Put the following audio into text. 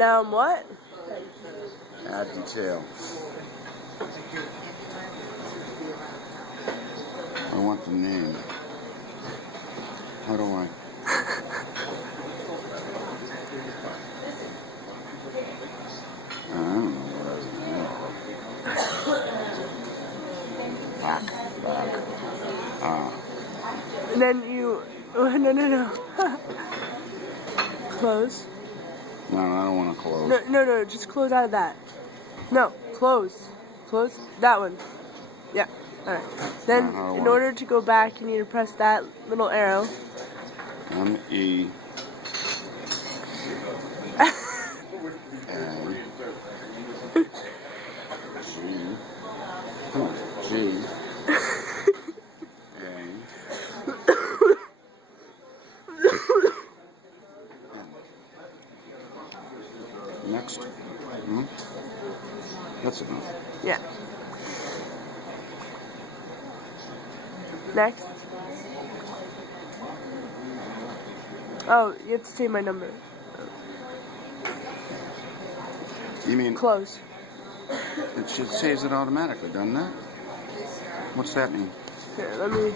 Now I'm what? Add detail. I want the name. How do I? I don't know what I was doing. And then you... No. Close. No, I don't want to close. No, just close out of that. No, close. Close that one. Yeah, alright. Then, in order to go back, you need to press that little arrow. M-E. G. Next. That's enough. Yeah. Next. Oh, you have to say my number. You mean... Close. It saves it automatically, doesn't it? What's that mean? Here, let me...